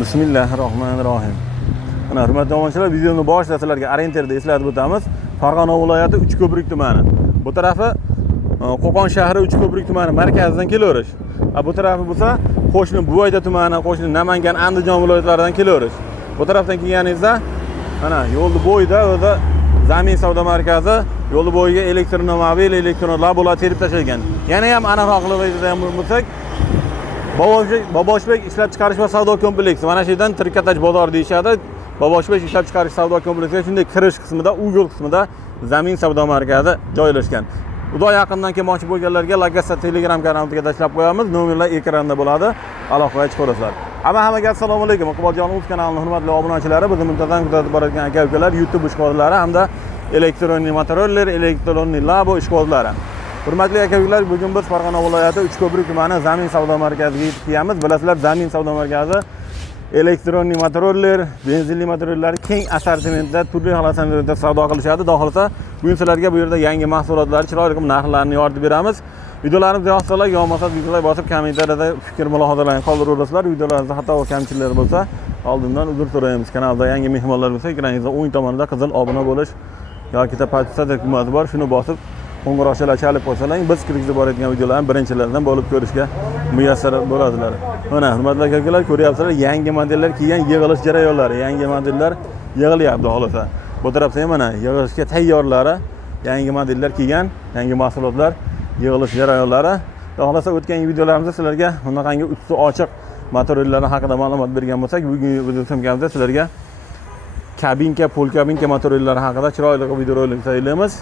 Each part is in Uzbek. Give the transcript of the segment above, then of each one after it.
Bismillahirrohmanirrohim. Mana hurmatli tomoshabinlar, videoni boshida sizlarga orientirda eslatib o'tamiz. Farg'ona viloyati Uchko'prik tumani. Bu tarafi Qo'qon shahri Uchko'prik tumani markazidan kelaverish. Bu tarafi bo'lsa qo'shni Buvayda tumani, qo'shni Namangan, Andijon viloyatlaridan kelaverish. Bu tarafdan kelganingizda mana yo'lni bo'yida o'zi Zamin savdo markazi, yo'lni bo'yiga elektromobil, elektrolabolar terib tashlangan. Yana ham aniqroq aytadigan bo'lsak, Boboshbek ishlab chiqarish va savdo kompleksi. Mana shu yerdan Trikotaj bozor deyshadi. Boboshbek ishlab chiqarish savdo kompleksiga shunday kirish qismida, u yo'l qismida Zamin savdo markazi joylashgan. Xudo yaqindan kelmoqchi bo'lganlarga Lagasa Telegram kanaliga tashlab qo'yamiz. Nomerlar ekranda bo'ladi. Aloqaga chiqarasizlar. Hammaga assalomu alaykum. Iqboljon Uz kanalining hurmatli obunachilari, bizni muntazam kuzatib borayotgan aka-ukalar, YouTube ishqibozlari hamda elektronik motorollar, elektronik labo ishqibozlari. Hurmatli aka-ukalar, bugun biz Farg'ona viloyati Uchko'prik tumani Zamin savdo markaziga yetib kelamiz. Bilasizlar, Zamin savdo markazi elektronik motorollar, benzinli motorollar keng assortimentda turli xil savdo qilishadi. Xudo xolasa, bugun sizlarga bu yerda yangi mahsulotlar, chiroyli narxlarni yoritib beramiz. Videolarimizni yoqsalar, yo'lmasa videolar bosib kommentariyada fikr mulohazalarni qoldirasizlar. Videolarimizda xato va kamchiliklar bo'lsa, oldindan uzr so'raymiz. Kanalda yangi mehmonlar bo'lsa, ekraningizda o'ng tomonda qizil obuna bo'lish yoki tapachcha tugmasi bor, shuni bosib qo'ng'iroqchalar chalib qo'ysalar, biz kirgizib borayotgan videolarni birinchilardan bo'lib ko'rishga muyassar bo'ladilar. Mana hurmatli aka-ukalar, ko'ryapsizlar, yangi modellar kelgan, yig'ilish jarayonlari, yangi modellar yig'ilyapti xohlasa. Bu tarafda ham mana yig'ilishga tayyorlari, yangi modellar kelgan, yangi mahsulotlar yig'ilish jarayonlari. Xohlasa o'tgan videolarimizda sizlarga bunaqangi usti ochiq motorollar haqida ma'lumot bergan bo'lsak, bugungi videomizda sizlarga kabinka, pol kabinka motorollar haqida chiroyli videorolik tayyorlaymiz.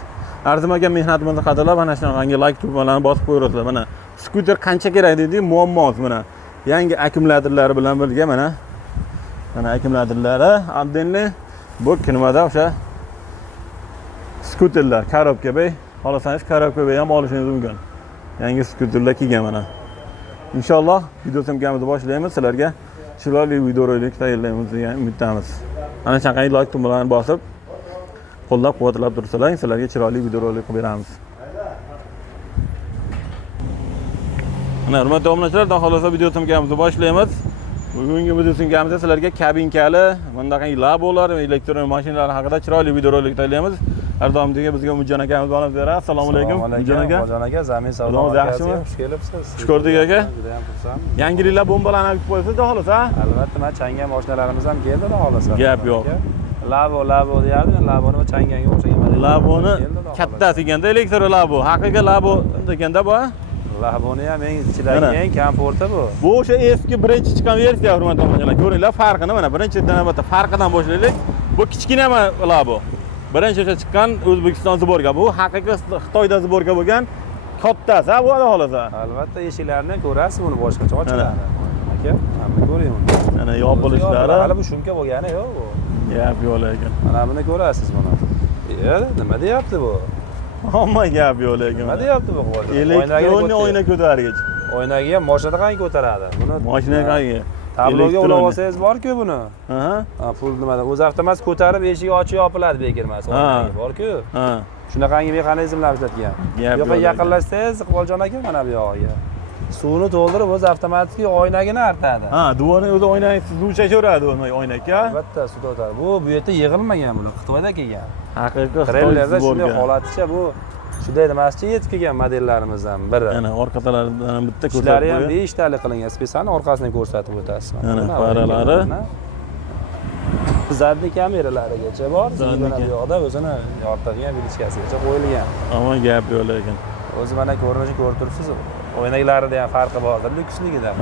Arzimagan mehnatimizni qadrlab, mana shunaqangi like tugmalarini bosib qo'yasizlar. Mana skuter qancha kerak deydi, muammosi mana. Yangi akkumulyatorlari bilan birga mana akkumulyatorlari отдельный bu nimada o'sha skuterlar, korobka bey, xohlasangiz korobka bey ham olishingiz mumkin. Yangi skuterlar kelgan mana. Inshaalloh videomizni boshlaymiz. Sizlarga chiroyli videorolik tayyorlaymiz degan umiddamiz. Mana shunaqangi like tugmalarini bosib qo'llab-quvvatlab tursalar, sizlarga chiroyli videorolik qilib beramiz. Mana hurmatli obunachilar, xohlasa videomizni boshlaymiz. Bugungi videomizda sizlarga kabinkali, bunday labolar, elektronik mashinalar haqida chiroyli videorolik tayyorlaymiz. Har doimdagi bizga Umidjon akamiz olib beradi. Assalomu alaykum. Umidjon aka, Zamin savdo markaziga xush kelibsiz. Xush ko'rdik aka. Juda ham xursandman. Yangiliklar bombalarni olib qo'yasiz, xohlasa? Albatta, mana changan mashinalarimiz ham keldi, xohlasa. Gap yo'q. Labo deyardi, laboni changanga o'xshagan model. Laboni kattasi ekanda, elektro labo. Haqiqiy labo deganda bu. Laboni ham eng ichidagi eng komforti bu. Bu o'sha eski birinchi chiqqan versiya, hurmatli obunachilar. Ko'ringlar farqini, mana birinchidan albatta farqidan boshlaylik. Bu kichkina labo. Birinchi o'sha chiqqan O'zbekiston Zborga. Bu haqiqiy Xitoyda Zborga bo'lgan kattasi, bu xohlasa. Albatta, eshiklarni ko'rasiz, buni boshqacha ochiladi. Aka, hamma ko'ring buni. Mana yopilishlari. Hali bu shumka bo'lgani yo'q bu. Gap yo'q lekin. Mana buni ko'rasiz buni. Nima deyapti bu? Hamma gap yo'q lekin. Nima deyapti bu? Elektron oyna ko'targich. Oynaga ham mashina qanday ko'taradi? Buni mashina qanday? Tabloga ulab olsangiz bor-ku buni. Ha. Pul nimada? O'zi avtomat ko'tarib, eshigi ochib yopiladi bekirmasi. Bor-ku. Ha. Shunaqangi mexanizmlar ishlatgan. Yo'q, yaqinlashsangiz, Iqboljon aka, mana bu yog'iga. Suvni to'ldirib, o'zi avtomatik oynagini artadi. Ha, duvorni o'zi oynani suv chashaveradi oynakka. Albatta, suv o'tadi. Bu yerda yig'ilmagan buni, Xitoyda kelgan. Haqiqiy Treylerda shunday holatcha bu shunday emascha yetib kelgan modellarimizdan biri. Mana orqa talaridan bitta ko'rsatib Ishlari ham 5 talik qilingan, spesial orqasini ko'rsatib o'tasiz. Mana faralari. Zadniy kameralarigacha bor. Bu yoqda o'zini yoritadigan videoskasigacha qo'yilgan. Ammo gap yo'q lekin. O'zi mana ko'rinishni ko'rib turibsiz. O'ynaklarida ham farqi bordir, lyuksligidan.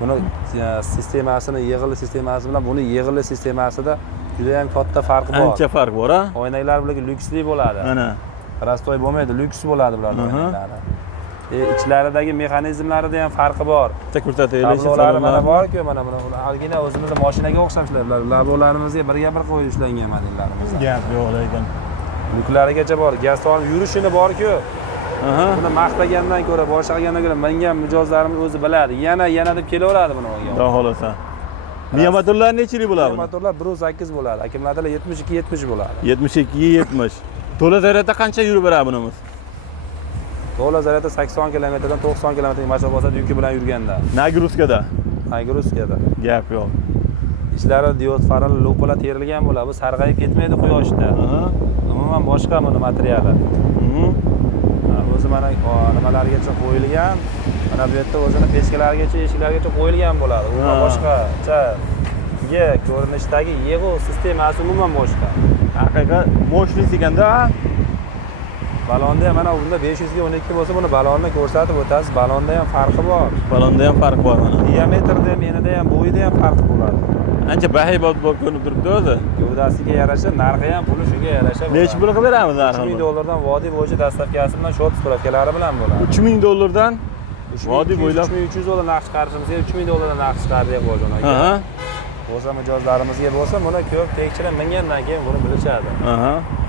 Buni sistemasini, yig'ili sistemasi bilan buni yig'ili sistemasida juda ham katta farqi bor. Ancha farq bor, ha? O'ynaklar bularga lyuksli bo'ladi. Mana. Rastoy bo'lmaydi, lyuks bo'ladi bularning o'ynaklari. Ichlaridagi mexanizmlarida ham farqi bor. Bitta ko'rsataylik. Labolar mana bor-ku, mana buni algina o'zimizning mashinaga o'xshamishlar. Labolarimizga birga-bir qo'yib ishlangan modellarimiz. Gap yo'q lekin. Lyuklarigacha bor, gaz tomib yurishini bor-ku. Buni maqtagandan ko'ra, boshqagandan ko'ra mingan mijozlarimiz o'zi biladi. Yana deb kelaveradi buni o'yga. Xudo xolasa. Miya motorlar nechilik bo'ladi? Motorlar 1.8 bo'ladi. Akkumulyatorlar 72-70 bo'ladi. 72-70. To'la zaryadda qancha yurib beradi bunimiz? To'la zaryadda 80 kilometrdan 90 kilometrga masofada yukki bilan yurganda. Nagruzkada. Nagruskada. Gap yo'q. Ichlari diod faral lopalar terilgan bo'ladi. Bu sarg'ayib ketmaydi quyoshda. Umuman boshqa buni materiali. O'zi mana nimalargacha qo'yilgan. Mana bu yerda o'zini pechkalargacha, eshiklargacha qo'yilgan bo'ladi. Umuman boshqacha ko'rinishdagi yig'u sistemasi umuman boshqa. Haqiqat mo'shlis ekanda. Balonda ham mana bunda 500 ga 12 bo'lsa, buni balonni ko'rsatib o'tasiz. Balonda ham farqi bor. Balonda ham farq bor mana. Diametrda ham, enida ham, bo'yida ham farq bo'ladi. Ancha bahaybat bo'lib ko'rinib turibdi o'zi. Gavdasiga yarasha, narxi ham puli shunga yarasha. Necha pul qilib beramiz narxini? $3000 vodiy bo'yicha dastavkasi bilan short spravkalari bilan bo'ladi. $3000 vodiy bo'ylab $3300 narx chiqarishimizga $3000 narx chiqardik bo'lgan aka. O'zi mijozlarimizga bo'lsa, buni ko'p tekshirib mingandan keyin buni bilishadi.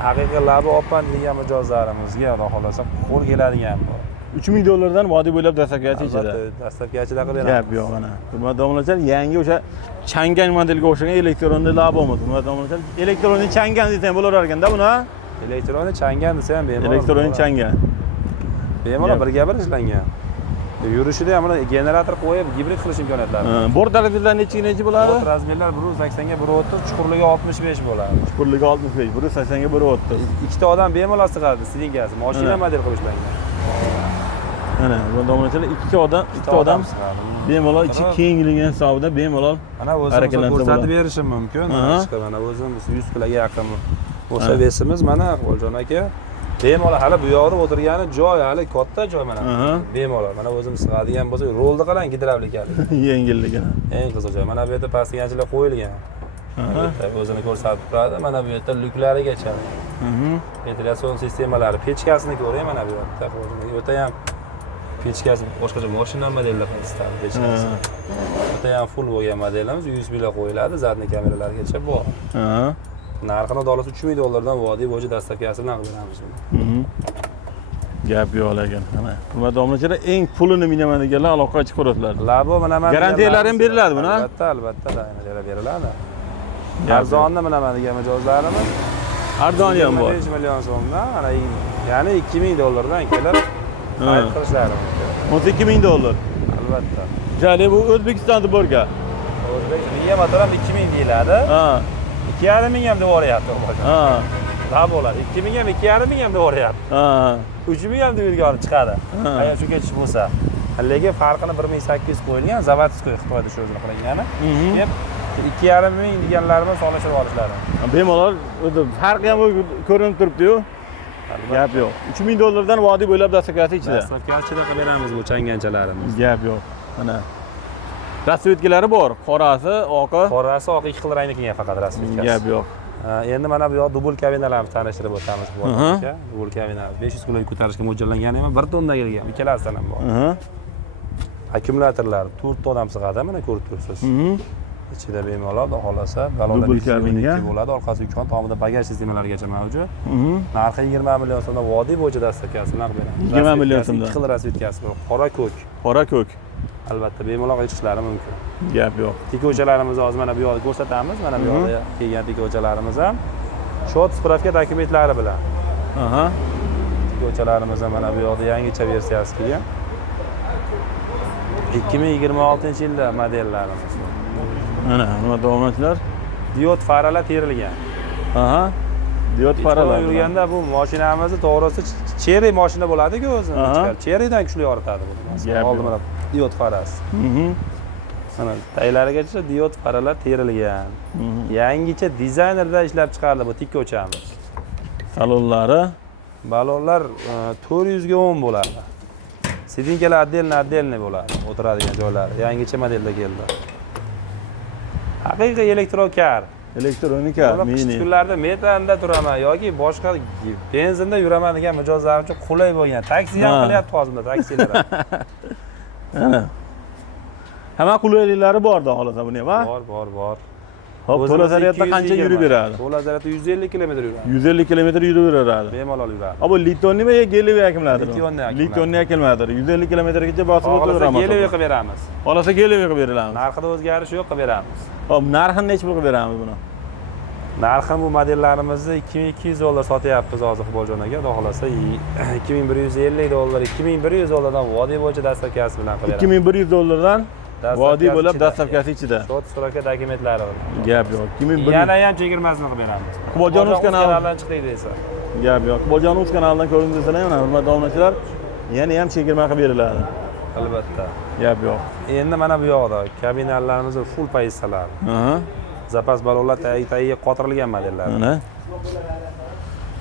Haqiqiy labi oppan degan mijozlarimizga Xudo xolasa qo'l keladigan bu. $3000 vodiy bo'ylab dastavkachi ichida. Dastavkachida qilib beramiz. Gap yo'q mana. Hurmatli domlalar, yangi o'sha changan modelga o'xshagan elektronli labimiz. Hurmatli domlalar, elektronli changan desam bo'lar ekanda buni. Elektronli changan desa ham bemalol. Elektronli changan. Bemalol birga bir ishlangan. Yurishida ham generator qo'yib gibrid qilish imkoniyatlari. Bort razmerlari necha bo'ladi? Bort razmerlar 180 ga 130, chuqurligi 65 bo'ladi. Chuqurligi 65, 180 ga 130. Ikkita odam bemalol sig'adi, sidinkasi, mashina model qilib ishlangan. Mana bu domlachilar ikkita odam bemalol ichi kengligi hisobida bemalol mana o'zimiz ko'rsatib berishim mumkin. Mana o'zimiz 100 kiloga yaqin bo'lsa besimiz mana Qo'ljon aka. Bemalol hali bu yoqda o'tirgani joy hali katta joy mana. Bemalol mana o'zimiz sig'adigan bo'lsa, rolni qalang gidravlikalik. Yengilligi. Eng qiziq joy. Mana bu yerda pastganchilar qo'yilgan. O'zini ko'rsatib turadi. Mana bu yerda lyuklarigacha. Ventilyatsiyon sistemalari, pechkasini ko'ring mana bu yerda. O'ta ham pechkasi boshqacha mashina modellar qilishadi pechkasi. O'ta ham full bo'lgan modelimiz USB lar qo'yiladi, zadniy kameralargacha bor. Narxini $3000 dan vodiy bo'yicha dastavkasi bilan qilamiz. Gap yo'q lekin. Mana hurmatli domlachilar, eng pulini minaman deganlar aloqa chiqaradilar. Labo mana garantiyalari ham beriladi buni. Albatta, garantiyalar beriladi. Arzonni minaman degan mijozlarimiz arzoni ham bor. 5 million so'mdan, mana ya'ni $2000 dan kelib xarid qilishlari mumkin. $12000. Albatta. Jali bu O'zbekistonda borga. O'zbekistonga motoram 2000 deyiladi. 2,5 ham deb o'ryapti. Da bo'ladi. 2000 ham 2,5 ham deb o'ryapti. 3000 ham deb chiqadi. Agar shunga tushib bo'lsa. Lekin farqini 1800 qo'yilgan, zavodskiy Xitoyda shu o'zini qilingani. Keyin 2,5 deganlarimiz solishtirib olishlari. Bemalol o'zi farqi ham ko'rinib turibdi-yu. Gap yo'q. $3000 dan vodiy bo'ylab dastavkasi ichida. Dastavkachida qilib beramiz bu changanchalarimiz. Gap yo'q. Mana rasvetkalari bor. Qorasi, oqi. Qorasi oq ikki xil rangda kelgan faqat rasvetkasi. Gap yo'q. Endi mana bu yoq dubl kabinalarni tanishtirib o'tamiz bu aka. Dubl kabina 500 kiloga ko'tarishga mo'ljallangani ham 1 tonna kelgan. Ikkalasidan ham bor. Akkumulyatorlar 4 ta odam sig'adi, mana ko'rib turibsiz. Ichida bemalol xohlasa balonda bo'ladi, orqasi yukon, tomida bagaj sistemalarigacha mavjud. Narxi 20 million so'mdan vodiy bo'yicha dastavkasi bilan beramiz. 20 million so'mdan. Ikki xil rasvetkasi bor, qora ko'k. Qora ko'k. Albatta bemalol ichishlari mumkin. Gap yo'q. Tikuvchalarimizni hozir mana bu yoqda ko'rsatamiz. Mana bu yoqda kelgan tikuvchalarimiz ham short spravka dokumentlari bilan. Tikuvchalarimiz ham mana bu yoqda yangicha versiyasi kelgan. 2026-yilda modellarimiz. Mana domlachilar, diod faralar terilgan. Diod faralar. Yurganda bu mashinamizni to'g'risi cherry mashina bo'ladi-ku o'zi. Cherrydan kuchli yoritadi bu. Oldimda diod farasi. Mana taylarigacha diod faralar terilgan. Yangicha dizaynerda ishlab chiqarildi bu tikkochamiz. Salonlari, balonlar 400 ga 10 bo'ladi. Sidinkalar отдельно bo'ladi. O'tiradigan joylari yangicha modelda keldi. Haqiqiy elektrokar. Elektronika, mini. Kunlarda metanda turaman yoki boshqa benzinda yuraman degan mijozlarim uchun qulay bo'lgan. Taksi ham qilyapti hozirda taksilar. Ana. Hamma qulayliklari bor-da hozir buni ham, ha? Bor. Hop, to'la zaryadda qancha yurib beradi? To'la zaryadda 150 km yuradi. 150 km yurib beradi. Bemalol yuradi. Bu litonnimi yo geliga kimlardir? Litonni kimlardir? 150 kmgacha bosib o'tiraveramiz. Geliga qilib beramiz. Qolasa geliga qilib beramiz. Narxida o'zgarish yo'q, qilib beramiz. Hop, narxini necha pul qilib beramiz buni? Narxi bu modellarimizni $2200 sotyapmiz hozir Qo'ljon aka. Xudo xolasa $2150, $2100 dan vodiy bo'yicha dastavkasi bilan qilib beramiz. $2100 dan Vodiy bo'lib dastavkasi ichida. Shot suraka dokumentlari bor. Gap yo'q. 2001. Yana ham chegirmasini qilib beramiz. Iqboljon.uz kanalidan chiqdik desa. Gap yo'q. Iqboljon.uz kanalidan ko'rdingizlar, mana hurmatli obunachilar, yana ham chegirma qilib beriladi. Albatta. Gap yo'q. Endi mana bu yoqda kabinalarimiz full pozitsiyalar. Zapas balonlar tagiga qotirilgan modellar. Mana.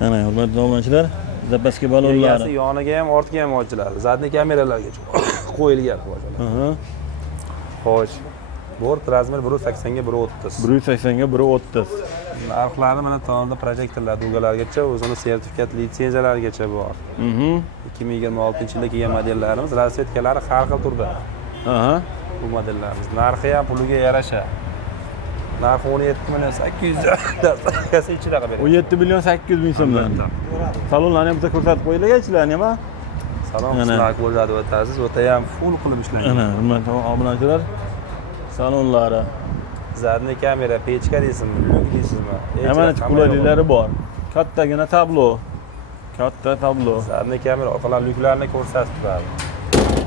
Mana hurmatli obunachilar, zapaska balonlar. Yoniga ham, ortga ham ochiladi. Zadniy kameralarga qo'yilgan qo'shiladi. Xo'sh. Bort razmer 180 ga 130. 180 ga 130. Narxlari mana tomda projektorlar dugalargacha, o'zini sertifikat litsenziyalarigacha bor. 2026-yilda kelgan modellarimiz, rasvetkalari har xil turda. Bu modellarimiz narxi ham puliga yarasha. Narxi 17.800.000 dastavkasi ichida qilib beradi. 17.800.000 so'mdan. Salonlarni ham biza ko'rsatib qo'yinglar, ichlarni ham. Salon qismlari ko'rsatib o'tasiz, o'ta ham full qilib ishlangan. Mana hurmatli obunachilar, salonlari. Zadniy kamera, pechka deysizmi, lyuk deysizmi? Mana qulayliklari bor. Kattagina tablo. Katta tablo. Zadniy kamera orqadan lyuklarni ko'rsatib turadi.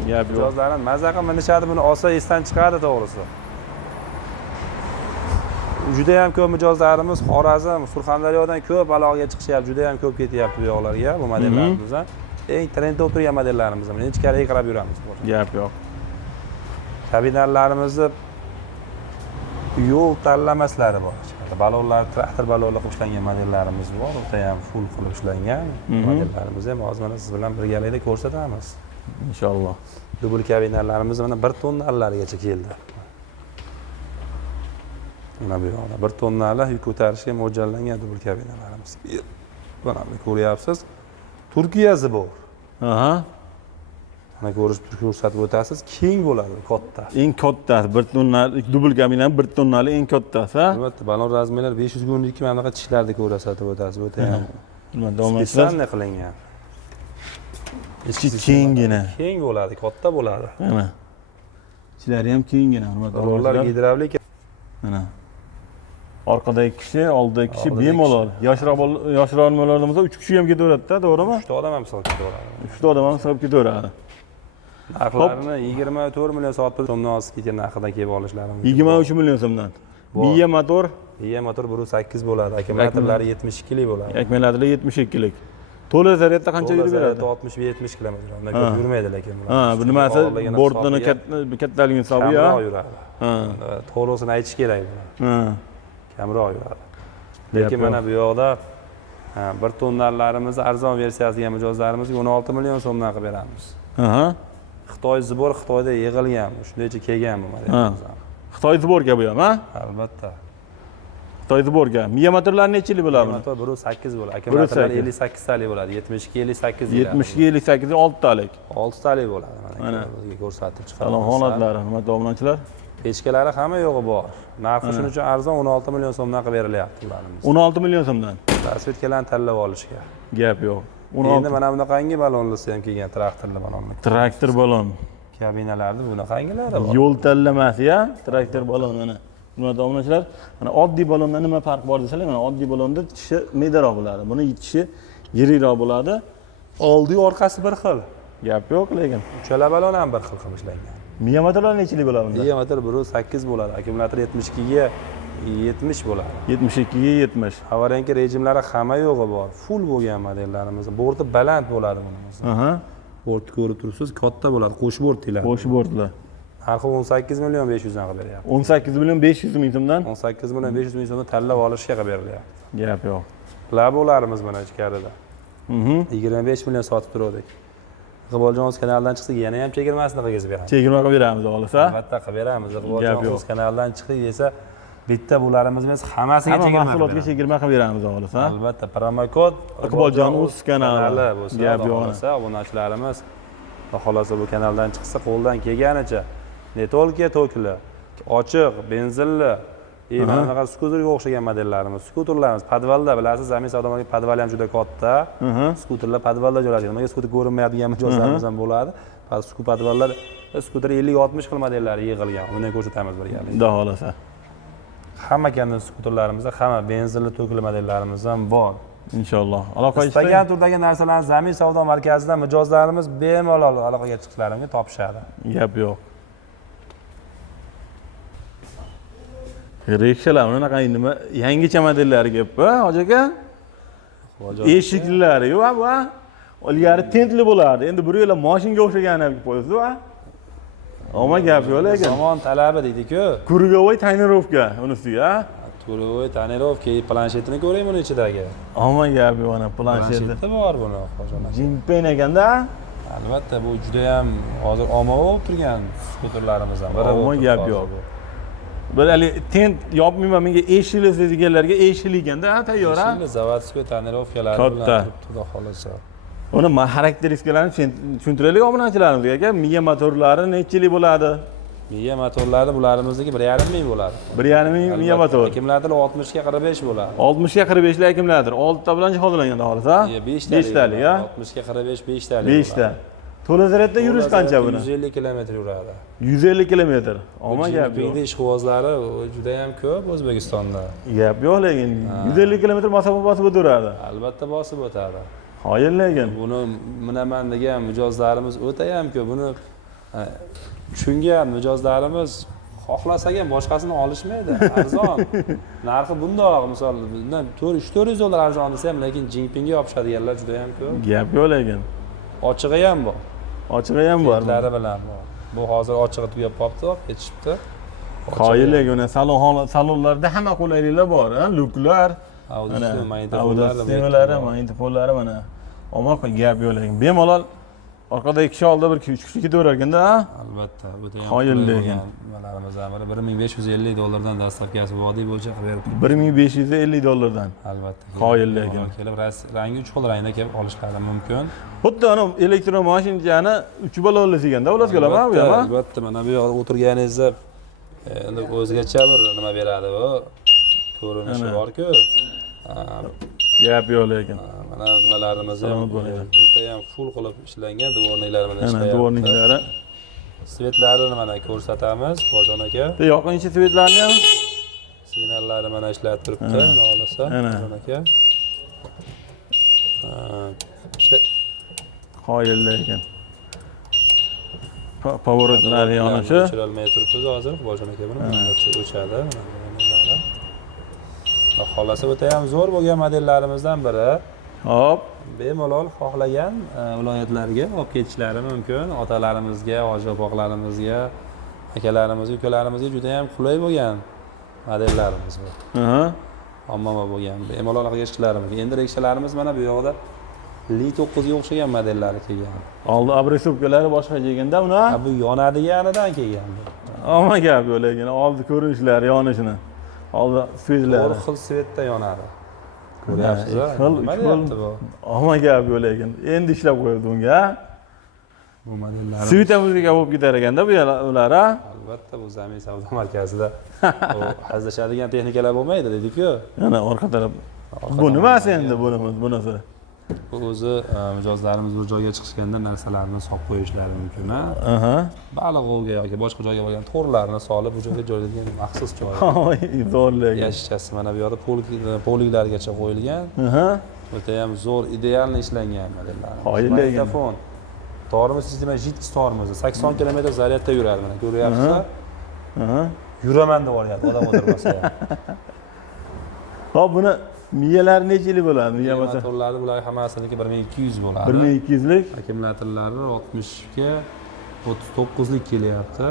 Gap yo'q. Mijozlarni maza qilib minishadi, buni olsa esdan chiqadi to'g'risi. Juda ham ko'p mijozlarimiz Xorazm, Surxondaryodan ko'p aloqaga chiqishyapti, juda ham ko'p ketyapti bu yoqlarga bu modellarimizdan. Eng trendda o'tirgan modellarimiz. Mana ichkariga qarab yuramiz. Gap yo'q. Kabinalarimizni yo'l tanlamaslari bor. Balonlar, traktor balonlar qilib ishlangan modellarimiz bor. O'ta ham full qilib ishlangan modellarimiz ham hozir mana siz bilan birgalikda ko'rsatamiz. Inshaalloh. Dubl kabinalarimiz mana 1 tonnalargacha keldi. Mana bu yoqda 1 tonnali yuk ko'tarishga mo'ljallangan dubl kabinalarimiz. Mana buni ko'ryapsiz. Turkiyasi bor. Mana ko'rsatib o'tasiz, keng bo'ladi, katta. Eng katta 1 tonnali dubl kabina 1 tonnali eng kattasi. Albatta, balon razmerlar 500 kunlik mana bunaqa tishlarda ko'rsatib o'tasiz, o'ta ham. Nima davomlar qilingan. Ichi kengina. Keng bo'ladi, katta bo'ladi. Mana. Ichlari ham kengina, hurmatli balonlar gidravlika. Mana. Orqadagi kishi, oldidagi kishi bemalol. Yoshroq bo'lsa 3 kishi ham ketaveradi-da, to'g'rimi? 3 ta odam ham sig'ib ketaveradi. 3 ta odam ham sig'ib ketaveradi. Narxlarini 24 million so'mdan oshib ketgan narxidan kelib olishlari mumkin. 23 million so'mdan. Biya motor 1.8 bo'ladi, akkumulyatorlari 72 lik bo'ladi. Akkumulyatorlar 72 lik. To'la zaryadda qancha yurib beradi? 60-70 km. Undan ko'p yurmaydi lekin bular. Bu nimasi bortini kattaligi hisobiga. Kamroq yuradi. To'g'risini aytish kerak bular. Kamroq yuradi. Lekin mana bu yoqda 1 tonnalarimiz arzon versiyasiga mijozlarimizga 16 million so'mdan qilib beramiz. Xitoy zibor Xitoyda yig'ilgan, shundaycha kelgan bu modelimiz. Xitoy ziborga bu ham, ha? Albatta. Xitoy ziborga. Miya motorlar nechilik bo'ladi? Motor 1.8 bo'ladi. Akkumulyatorlar 58 talik bo'ladi. 72-58 72-58 6 talik. 6 talik bo'ladi. Mana bizga ko'rsatib chiqaramiz. Salon holatlari, hurmatli obunachilar. Pechkalari hamma yo'g'i bor. Narxi shuning uchun arzon 16 million so'mdan qilib berilyapti ularimiz. 16 million so'mdan. Rasvetkalarni tanlab olishga. Gap yo'q. Endi mana bunaqangi balonlisi ham kelgan, traktorli balonlar. Traktor balon. Kabinalarda bunaqangilari bor. Yo'l tanlamasi, ya, traktor balon mana. Hurmatli obunachilar, mana oddiy balondan nima farq bor desalar, mana oddiy balonda tishi medaroq bo'ladi. Buni tishi yirikroq bo'ladi. Oldi orqasi bir xil. Gap yo'q lekin. Uchala balon ham bir xil qilib ishlangan. Miya motorlar nechilik bo'ladi bunda? Miya motor 1.8 bo'ladi. Akkumulyator 72 ga 70 bo'ladi. 72 ga 70. Avarenka rejimlari hamma yo'g'i bor. Full bo'lgan modellarimiz. Borti baland bo'ladi bunimiz. Bortni ko'rib turibsiz, katta bo'ladi. Qo'sh bort deyiladi. Qo'sh bortlar. Narxi 18 million 500 dan qilib beryapti. 18 million 500 ming so'mdan? 18 million 500 ming so'mdan tanlab olishga qilib berilyapti. Gap yo'q. Labolarimiz mana ichkarida. 25 million sotib turdik. Iqboljon.uz kanalidan chiqsa yana ham chegirmasini qilgizib beramiz. Chegirma qilib beramiz, xohlasa. Albatta qilib beramiz. Iqboljon.uz kanalidan chiqdi desa, bitta bularimiz emas, hammasiga chegirma. Hamma mahsulotga chegirma qilib beramiz, xohlasa. Albatta, promokod Iqboljon.uz kanali bo'lsa, gap yo'q. Obunachilarimiz xohlasa bu kanaldan chiqsa, qo'ldan kelganicha ne tolka to'kli, ochiq, benzinli, mana bunaqa skuterga o'xshagan modellarimiz. Skuterlarimiz podvalda, bilasiz, zamin savdolarga podval ham juda katta. Skuterlar podvalda joylashgan. Nimaga skuter ko'rinmaydigan mijozlarimiz ham bo'ladi. Podvallar skuter 50-60 xil modellari yig'ilgan. Uni ko'rsatamiz birgalikda. Xudo xolasa. Hamma kabi skuterlarimizda hamma benzinli to'kli modellarimiz ham bor. Inshaalloh. Aloqa istagan turdagi narsalarni zamin savdo markazidan mijozlarimiz bemalol aloqaga chiqishlarini topishadi. Gap yo'q. Rekshalar unaqa nima yangicha modellari kelibdi, hoji aka. Eshiklari yo'q bu. Ilgari tentli bo'lardi. Endi bir yo'la mashinaga o'xshagani olib qo'yibdi, va. Oma gap yo'q lekin. Zamon talabi deydi-ku. Kurgovoy tonirovka unisiga. Kurgovoy tonirovka, planshetini ko'ring buni ichidagi. Oma gap yo'q, ana plansheti. Plansheti bor buni, ho'jana. Jinpen ekanda. Albatta, bu juda ham hozir ommaviy bo'lib turgan skuterlarimizdan biri. Oma gap yo'q. Bir hali tent yopmayman, menga eshikli deganlarga eshikli ekanda, tayyor a. Eshikli zavodskiy tonirovkalar bilan turibdi, xohlasa. Uni xarakteristikalarni tushuntiraylik obunachilarimizga aka. Miya motorlari nechilik bo'ladi? Miya motorlari bularimizniki 1,5 ming bo'ladi. 1,5 ming miya motor. Kimlardir 60 ga 45 bo'ladi. 60 ga 45 lar kimlardir? 6 ta bilan jihozlanganda xohlasa. 5 talik, 60 ga 45 5 talik. 5 ta. To'la zaryadda yurish qancha buni? 150 kilometr yuradi. 150 kilometr. Oma gap yo'q. Jinpingning ishqibozlari juda ham ko'p O'zbekistonda. Gap yo'q lekin 150 kilometr masofa bosib o'tadi. Albatta bosib o'tadi. Qoyil lekin. Buni minaman degan mijozlarimiz o'ta ham ko'p. Buni tushungan mijozlarimiz xohlasak ham boshqasini olishmaydi. Arzon. Narxi bundoq, misol bundan 300 dollar arzon desa ham, lekin Jinpingga yopishadiganlar juda ham ko'p. Gap yo'q lekin. Ochig'i ham bor. Ochig'i ham bor. Tentlari bilan bor. Bu hozir ochig'i tugab qolibdi, ketishibdi. Qoyil lekin, salonlarda hamma qulayliklar bor, luklar, audio magnitofonlari mana. Omma gap yo'q lekin. Bemalol orqada 2 kishi oldi, 1-3 kishi ketaverar ekanda, ha? Albatta, bu ham qoyil lekin. Nimalarimiz biri 1550 dollardan dastavkasi vodiy bo'yicha qilib berib 1550 dollardan. Albatta. Qoyil lekin. Kelib rangi 3 xil rangda kelib olishlari mumkin. Xuddi ana elektromashinani 3 ballonli ekanda, ularga bu ham. Albatta, mana bu yoqda o'tirganingizda endi o'zgacha bir nima beradi bu. Ko'rinishi bor-ku. Gap yo'q lekin. Mana nimalarimiz ham o'ta ham full qilib ishlangan dvorniklar bilan ishlayapti. Mana dvorniklari. Svetlarini mana ko'rsatamiz, Bojon aka. Yoqinchi svetlarni ham signallari mana ishlab turibdi, xohlasa, Bojon aka. Qoyil lekin. Pоворotlar yonishi. O'chirolmay turibmiz hozir, Bojon aka buni o'chadi. Xohlasa o'ta ham zo'r bo'lgan modellarimizdan biri. Hop, bemalol xohlagan viloyatlarga olib ketishlari mumkin. Otalarimizga, ojiboqlarimizga, akalarimizga, ukalarimizga juda ham qulay bo'lgan modellarimiz bu. Ommabop bo'lgan. Bemalol olib ketishlari mumkin. Endi rekshalarimiz mana bu yoqda Li9 ga o'xshagan modellari kelgan. Oldi abresovkalari boshqa kelganda uni. Bu yonadiganidan kelgan. Ammo gap yo'q lekin oldi ko'rinishlari yonishini. Oldi svetlari. 4 xil svetda yonadi. Ko'ryapsiz-a? Nima deyapti bu? Ammo gap yo'q lekin. Endi ishlab qo'yildi unga. Bu modellar. Svetamizga bo'lib ketar ekanda bu ular, ha? Albatta, bu Zamin savdo markazida hazillashadigan texnikalar bo'lmaydi, dedik-ku. Yana orqa taraf. Bu nimasi endi bunisi? Bu o'zi mijozlarimiz bir joyga chiqishganda narsalarni solib qo'yishlari mumkin, ha? Baliq ovga yoki boshqa joyga bo'lgan to'rlarni solib bu joyga joylangan maxsus joy. Zo'rlik. Yashishchasi mana bu yoqda poliklargacha qo'yilgan. O'ta ham zo'r, idealni ishlangan modellar. Magnitofon. Tormoz sistema Jitx tormozi 80 km zaryadda yuradi, mana ko'ryapsiz-a? Yuraman deb o'ryapti, odam o'tirmasa ham. Hop, buni miyalari necha yil bo'ladi? Miya motorlari bular hammasiniki 1200 bo'ladi. 1200 lik. Akkumulyatorlari 60 ga 39 lik kelyapti.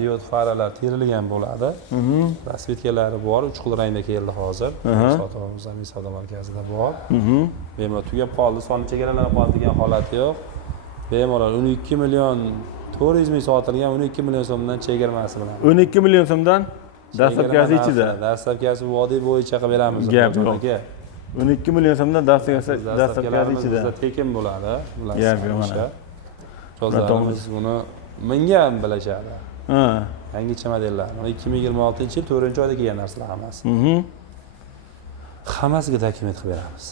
Diod faralar terilgan bo'ladi. Rasvetkalari bor, 3 xil rangda keldi hozir. Zamin savdo markazida bor. Bemalol tugab qoldi, soni chegaralanib qoldi degan holati yo'q. Bemalol 12 million 400 ming sotilgan, 12 million so'mdan chegirmasi bilan. 12 million so'mdan dastavkasi ichida. Dastavkasi vodiy bo'yicha qilib beramiz. Gap yo'q. 12 million so'mdan dastavkasi ichida. Bizda tekin bo'ladi. Gap yo'q mana. Mijozlarimiz buni menga ham bilashadi. Yangicha modellar. 2026-yil 4-oyda kelgan narsalar hammasi. Hammasiga dokument qilib beramiz.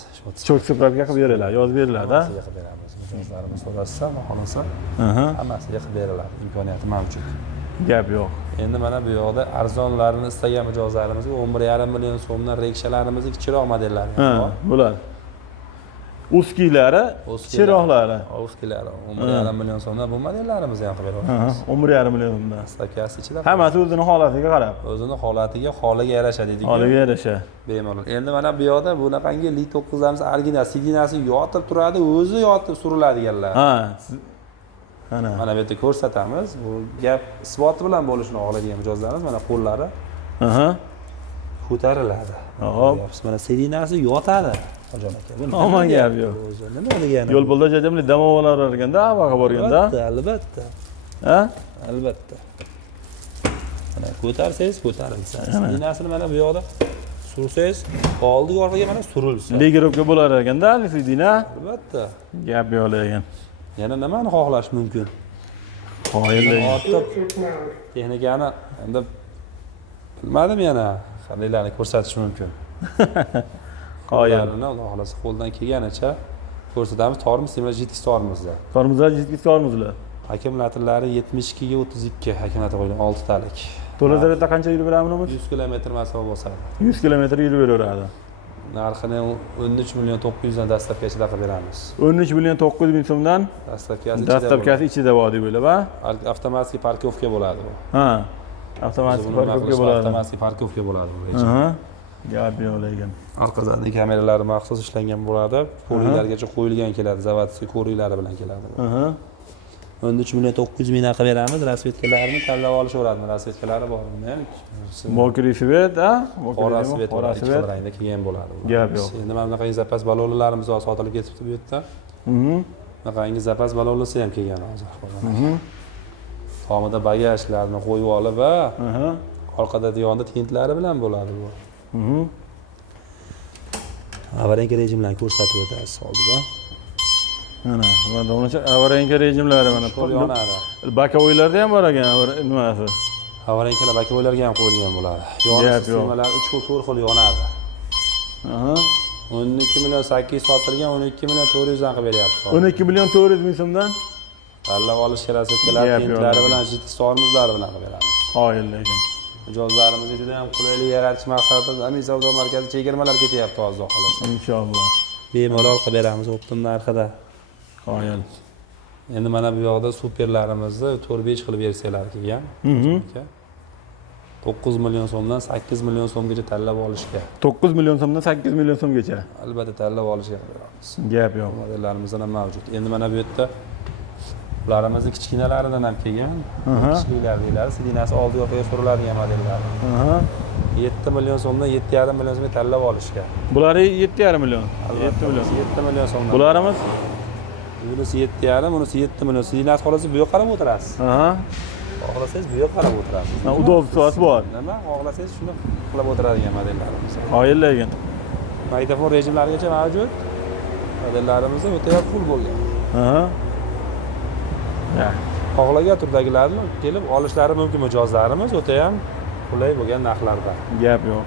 Cho'k supravka qilib beriladi, yozib beriladi, ha? Qilib beramiz. Mijozlarimiz so'rasa, xohlasa, hammasiga qilib beriladi, imkoniyati mavjud. Gap yo'q. Endi mana bu yoqda arzonlarini istagan mijozlarimizga 11,5 million so'mdan rekshalarimizni kichikroq modellari bor. Bular. Uskilari, chiroqlari. Uskilari 11,5 million so'mdan bu modellarimizni ham qilib beramiz. 11,5 million so'mdan. Stakasi ichida. Hammasi o'zini holatiga qarab. O'zini holatiga, holiga yarasha deydi-ku. Holiga yarasha. Bemalol. Endi mana bu yoqda bunaqangi Li 9'larimiz original sidinasi yotib turadi, o'zi yotib suriladiganlar. Ha. Mana bu yerda ko'rsatamiz. Bu gap isboti bilan bo'lishini xohlaydigan mijozlarimiz mana qo'llari ko'tariladi. Hop. Mana sidinasi yotadi. Hojon aka. Omon gap yo'q. Nima degani? Yo'l bo'lda jajamli dam olar ekan-da, avaga borganda. Albatta. Ha? Albatta. Mana ko'tarsangiz ko'tarilsa. Sidinasini mana bu yoqda sursangiz, oldiga orqaga mana surilsa. Legirovka bo'lar ekan-da, sidina. Albatta. Gap yo'q lekin. Yana nimani xohlash mumkin? Qoyillik. Texnikani endi bilmadim yana qandaylarni ko'rsatish mumkin. Qoyil. Xudo xolasa qo'ldan kelganicha ko'rsatamiz. Tormoz temir GTX tormozda. Tormozlar GTX tormozlar. Akkumulyatorlari 72 ga 32 akkumulyator qo'yilgan 6 talik. To'la zaryadda qancha yurib beramiz uni? 100 kilometr masofa bosadi. 100 kilometr yurib beraveradi. Narxini 13 million 900 dan dastlabkachida qilib beramiz. 13 million 900 ming so'mdan dastlabkasi ichida bor deb o'ylab, ha? Avtomatik parkovka bo'ladi bu. Ha. Avtomatik parkovka bo'ladi. Avtomatik parkovka bo'ladi bu. Aha. Gap yo'q lekin. Orqa zadniy kameralari maxsus ishlangan bo'ladi. Ko'riklargacha qo'yilgan keladi, zavodskiy ko'riklari bilan keladi. Aha. 13 million 900 ming qilib beramiz. Rasvetkalarni tanlab olishaveradi. Rasvetkalari bor bunda ham. Mokri svet, ha? Qora svet, qora svet rangda kelgan bo'ladi. Gap yo'q. Endi mana bunaqangi zapas balonlarimiz hozir sotilib ketibdi bu yerda. Bunaqangi zapas balonlasi ham kelgan hozir. Tomida bagajlarni qo'yib olib va orqada yonida tintlari bilan bo'ladi bu. Avarenka rejimlarini ko'rsatib o'tasiz oldida. Mana, mana avarenka rejimlari mana qo'l yonadi. Bakovoylarda ham bor ekan, nimasi? Avarenkalar bakovoylarga ham qo'yilgan bo'ladi. Yonish sistemalari 3 xil 4 xil yonadi. 12 million 800 sotilgan, 12 million 400 dan qilib beryapti. 12 million 400 ming so'mdan tanlab olish rasvetkalar, tintlari bilan GTX tormozlari bilan qilib beramiz. Qoyil lekin. Mijozlarimizga juda ham qulaylik yaratish maqsadida Amin savdo markazi chegirmalar ketyapti hozir xolos. Inshaalloh. Bemalol qilib beramiz optim narxida. Qoyil. Endi mana bu yoqda superlarimizni 4-5 xil versiyalar kelgan. 9 million so'mdan 8 million so'mgacha tanlab olishga. 9 million so'mdan 8 million so'mgacha. Albatta tanlab olishga beramiz. Gap yo'q. Modellarimizdan ham mavjud. Endi mana bu yerda ularimizni kichkinalaridan ham kelgan. Kichiklar deyiladi. Sidinasi oldi orqaga suriladigan modellar. 7 million so'mdan 7,5 million so'mga tanlab olishga. Bular 7,5 million. 7 million. 7 million so'mdan. Bularimiz bunisi 7,5, bunisi 7 million. Sidinasi xolasi bu yoqqa qarab o'tirasiz. Xohlasangiz bu yoqqa qarab o'tirasiz. Udobsiyasi bor. Nima? Xohlasangiz shuni qilib o'tiradigan modellarimiz. Qoyil lekin. Magnitofon rejimlarigacha mavjud. Modellarimiz o'ta ham full bo'lgan. Xohlagan turdagilarni kelib olishlari mumkin mijozlarimiz o'ta ham qulay bo'lgan narxlarda. Gap yo'q.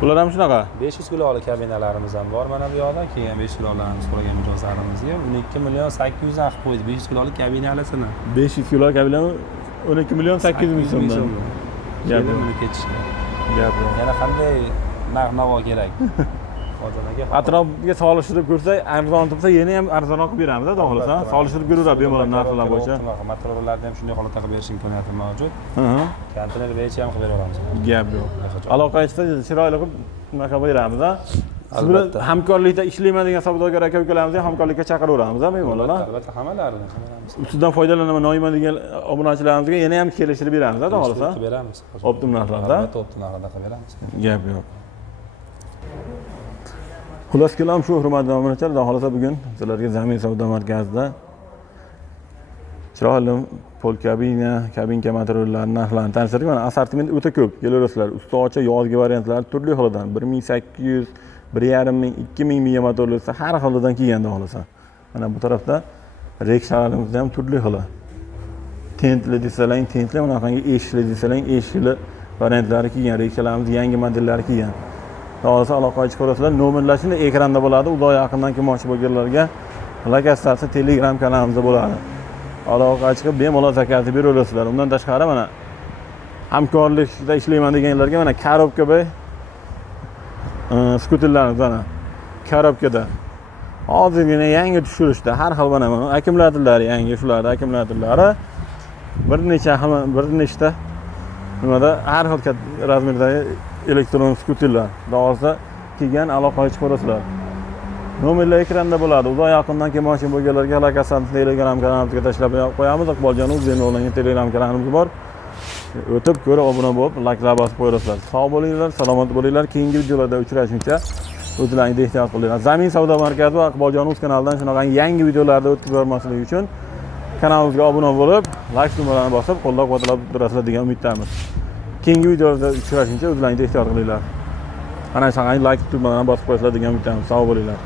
Bular ham shunaqa. 500 kiloli kabinalarimiz ham bor. Mana bu yoqda kelgan 500 kilolarimiz so'ragan mijozlarimizga 12 million 800 dan qilib qo'ydi 500 kiloli kabinalisini. 500 kilo kabinani 12 million 800 ming so'mdan. Gap yo'q. Ketishga. Gap yo'q. Yana qanday narx-navo kerak? Atrofiga solishtirib ko'rsak, arzon tursa yana ham arzonroq qilib beramiz, xudo xolasa. Solishtirib ko'raveradi bemalol narxlar bo'yicha. Materiallarni ham shunday holatda qilib berish imkoniyati mavjud. Konteyner bo'yicha ham qilib beramiz. Gap yo'q. Aloqa qilsa chiroyli qilib nima qilib beramiz, ha? Siz bilan hamkorlikda ishlayman degan savdogar aka-ukalarimizni ham hamkorlikka chaqiraveramiz, bemalol, ha? Albatta, hammalarini qilamiz. Ustidan foydalanaman, noyman degan obunachilarimizga yana ham kelishtirib beramiz, xudo xolasa. Qilib beramiz. Optim narxlarda. Albatta, optim narxlarda qilib beramiz. Gap yo'q. Xullas kelam shu hurmatli obunachilar, xudo xolasa bugun sizlarga Zamin savdo markazida chiroyli pol kabinka materiallarini narxlarini tanishtirdik. Mana assortiment o'ta ko'p. Kelaverasizlar. Usti ochiq yozgi variantlari turli xildan 1800, 1,5 ming, 2 ming miya motorlisi har xilidan kelganda xolasa. Mana bu tarafda rekshalarimiz ham turli xil. Tentli desalang, tentli, bunaqangi eshikli desalang, eshikli variantlari kelgan. Rekshalarimiz yangi modellari kelgan. Hozir aloqaga chiqarasizlar. Nomerlashini ekranda bo'ladi. Uzoq yaqindan kelmoqchi bo'lganlarga lokatsiyasi Telegram kanalimizda bo'ladi. Aloqaga chiqib bemalol zakaz beraverasizlar. Undan tashqari mana hamkorlikda ishlayman deganlarga mana korobka skuterlarimiz mana korobkada hozirgina yangi tushirishdi. Har xil mana akkumulyatorlari yangi, shularda akkumulyatorlari bir nechta nimada har xil razmerdagi elektron skuterlar. Xudo kelgan aloqaga chiqarasizlar. Nomerlar ekranda bo'ladi. Uzoq yaqindan kelmoqchi bo'lganlarga aloqasini Telegram kanalimizga tashlab qo'yamiz. Iqboljon O'zbekning Telegram kanalimiz bor. O'tib ko'rib, obuna bo'lib, layklar bosib qo'yasizlar. Sog' bo'linglar, salomat bo'linglar. Keyingi videolarda uchrashguncha o'zlaringizni ehtiyot qilinglar. Zamin savdo markazi va Iqboljon O'z kanalidan shunaqa yangi videolarni o'tkazib bormaslik uchun kanalimizga obuna bo'lib, layk tugmasini bosib, qo'llab-quvvatlab turasizlar degan umiddamiz. Keyingi videolarda uchrashguncha o'zlaringizni ehtiyot qilinglar. Ana shunday layk tugmasini bosib qo'yasizlar degan umiddamiz. Sog' bo'linglar.